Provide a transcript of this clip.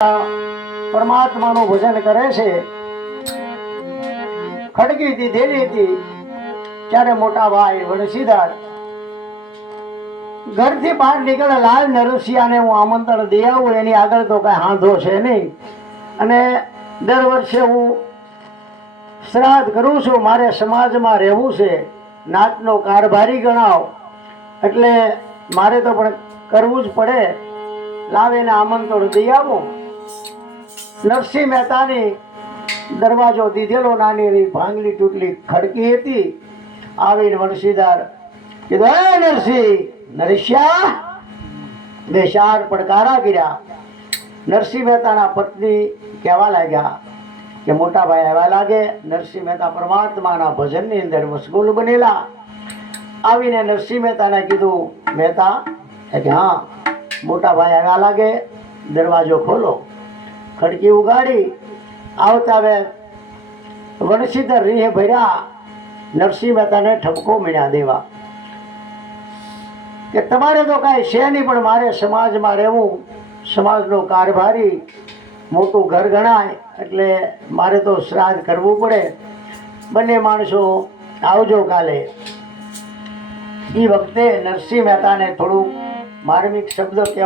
પરમાત્માનું ભજન કરે છે. ખડકી દીધેલી હતી ત્યારે મોટા ભાઈ વણસીદાર ઘરથી બહાર નીકળે, લાલ નરસિંહાને હું આમંત્રણ દઈ આવું, એની આગળ તો કઈ હાંધો છે નહીં. અને દર વર્ષે હું શ્રાદ્ધ કરું છું, મારે સમાજમાં રહેવું છે, નાતનો કારભારી ગણાવ, એટલે મારે તો પણ કરવું જ પડે. લાવીને આમંત્રણ દઈ આવું. નરસિંહ મહેતાની દરવાજો દીધેલો, નાની એવી ભાંગલી તૂટલી ખડકી હતી. આવીને વણસીદાર કીધું, હે નરસિંહ, નરસિંહ, બે ચાર પડકારા કર્યા. નરસિંહ મહેતાના પત્ની કહેવા લાગ્યા કે મોટા ભાઈ આવ્યા લાગે. નરસિંહ મહેતા પરમાત્માના ભજનની અંદર મશગુલ બનેલા. આવીને નરસિંહ મહેતાને કીધું, મહેતા કે હા મોટા ભાઈ આવ્યા લાગે, દરવાજો ખોલો. ખડકી ઉગાડી. આવતા હવે વણસીધર રીહ ભર્યા. નરસિંહ મહેતાને ઠપકો મીણ્યા દેવા કે તમારે તો કાંઈ છે નહીં, પણ મારે સમાજમાં રહેવું, સમાજનો કારભારી, મોટું ઘર ગણાય, એટલે મારે તો શ્રાદ્ધ કરવું પડે. બંને માણસો આવજો કાલે. એ વખતે નરસિંહ મહેતાને થોડું માર્મિક શબ્દ કહેવા